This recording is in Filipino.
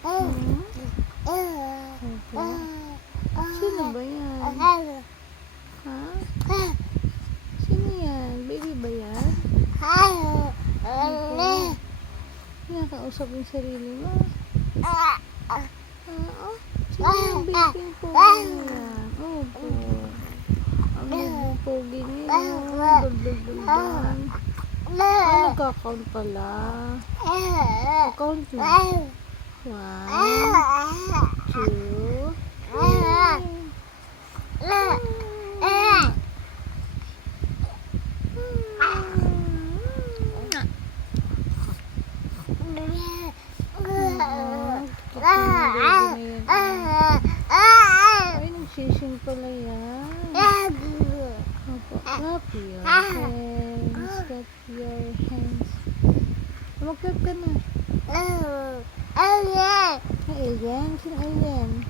Hmm? Opo. Sino ba yan? Ha? Sino yan? Baby ba yan? Opo. Kinakausap yung sarili mo? Oh. Sino yung baby po yan? Opo. Ang pogi niya. Dagdag-dagdag. Nagka-count pala. Count na. 1, 2, 3. Ay, nagsising pala yan. Opo. Clap your hands. Clap your hands. Mag-clap ka na. Alien. Sino alien?